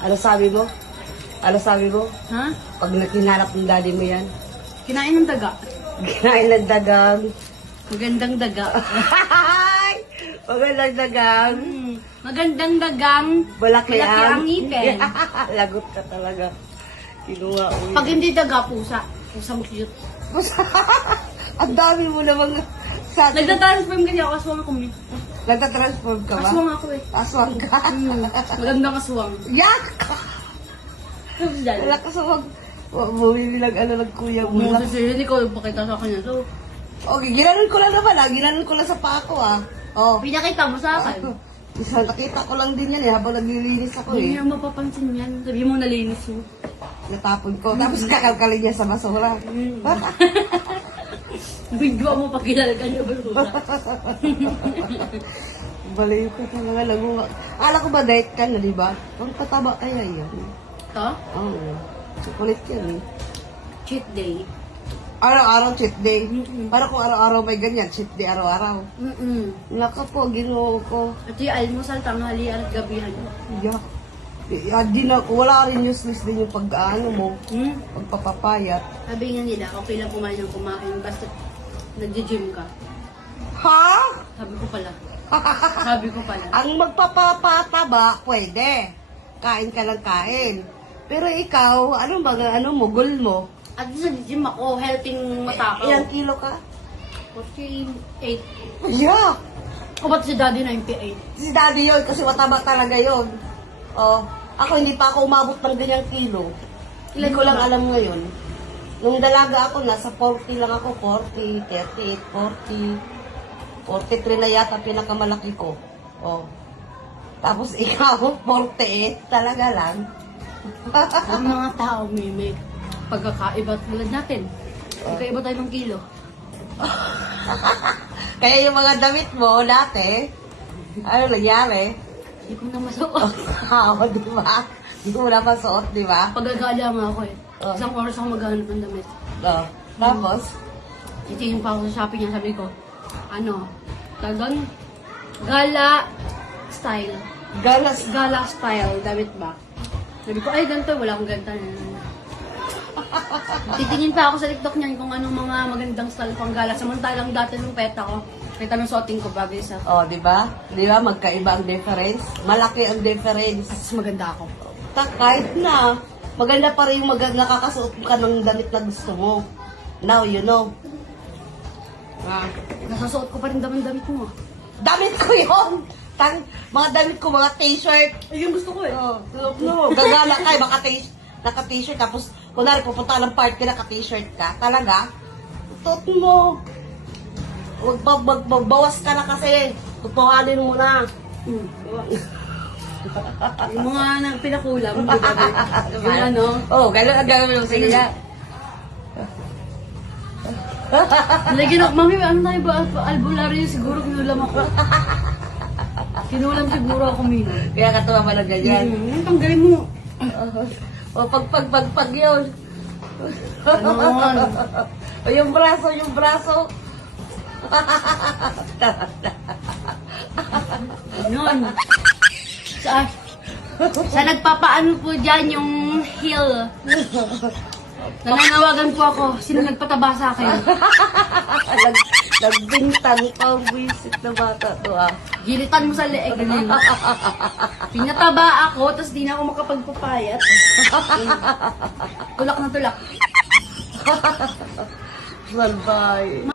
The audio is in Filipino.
Ano sabi mo? Ano sabi mo? Ha? Pag nakinalap ng daddy mo yan. Kinain ng daga. Kinain ng dagang. Magandang daga. Magandang dagang. Magandang dagang. Malaki Malaki ang ngipin. Lagot ka talaga. Kinuha ko yun. Pag hindi daga, pusa. Pusa mo cute. Ang dami mo namang sa atin. Nagtatransform kasi ako, aswang ako. Nagtatransform ka ba? Aswang ako eh. Aswang ka? Magandang aswang. Yak! Tapos dyan. Wala ka sa bumili lang ng kuya mo. Umuso siya, hindi ko pakita sa kanya. So, Okay, ginanon ko lang naman ginanon ko lang sa paa ko Oh. pinakita mo sa akin. Isa nakita ko lang din yan habang naglilinis ako Hindi niya mapapansin yan. Sabi mo nalinis mo. Natapon ko. Tapos kakalkalin niya sa basura. Bigwa mo pakilala ka niya ba? Balayo ko talaga lagunga. Ala ko ba diet ka na, di ba? Ang tataba kaya yan. Ito? Oo. Chocolate yan Cheat day. Araw-araw cheat day. Para kung araw-araw may ganyan, cheat day araw-araw. Naka po, ginoo ko. At yung almusal, tanghalian at gabihan. Yak. Di na, wala rin useless din yung pag-ano mo, pagpapapayat. Sabi nga nila, okay lang kumain ng kumain, basta nag-gym ka. Ha? Sabi ko pala. Sabi ko pala. Ang magpapapataba, pwede. Kain ka ng kain. Pero ikaw, ano ba, mo, goal mo? At sa gym ako, helping matakaw. Ilang kilo ka? 48. Yak! O ba't si daddy 98? Si daddy yun, kasi mataba talaga yun. Oh, ako hindi pa ako umabot ng ganyang kilo. Hindi ko lang alam ngayon. Nung dalaga ako, nasa 40 lang ako. 40, 38, 40. 43 na yata pinakamalaki ko. Oh. Tapos ikaw, 48. Talaga lang. Ang mga tao, may pagkakaiba tulad natin. Magkaiba tayo ng kilo. Kaya yung mga damit mo dati, ano nangyari? Hindi ko na masuot. Oo, di ba? Hindi ko na masuot, di ba? Pagagala nga ako eh. Oh. Isang oras ako maghanap ng damit. Oh. Tapos, Titingin pa ako sa Shopee niya, sabi ko, ano, tagang gala style. galas. Gala style, damit ba? Sabi ko, ay ganito, wala akong ganito. Titingin pa ako sa TikTok niyan kung anong mga magandang style pang gala. Samantalang dati nung peta ko, peta nung suotin ko bagay sa... Oh, di ba? Di ba? Magkaiba ang difference. Malaki ang difference. Mas maganda ako. Kahit na, maganda pa rin yung nakakasuot ka ng damit na gusto mo. Now, you know. Nasasuot ko pa rin damit mo. Damit ko yun! Mga damit ko, mga t-shirt. Ay, yung gusto ko eh. Oh, no. Gagala ka, naka-t-shirt. Tapos, kunwari, pupunta ka ng party, naka-t-shirt ka. Talaga? Tot mo. Magbawas ka na kasi. Tutuhanin mo na. Yung mga nang pinakulam, di ba? Yung ano? Oh, gano'n ang gagawin mo sa kanya. Lagyan ako, mami, ano tayo ba? Albularyo siguro, kinulam ako. Kinulam siguro ako, Mino. Kaya katuwa pa lang ganyan. Tanggalin mo. O, pag yun. Ganon. O, yung braso. Ganon. Sa nagpapaano po dyan yung heel. Nananawagan po ako. Sino nagpataba sa akin? Nagbintang pang visit na bata to Gilitan mo sa leeg. Ganun. Pinataba ako, tapos di na ako makapagpapayat. Tulak na tulak. Salbay.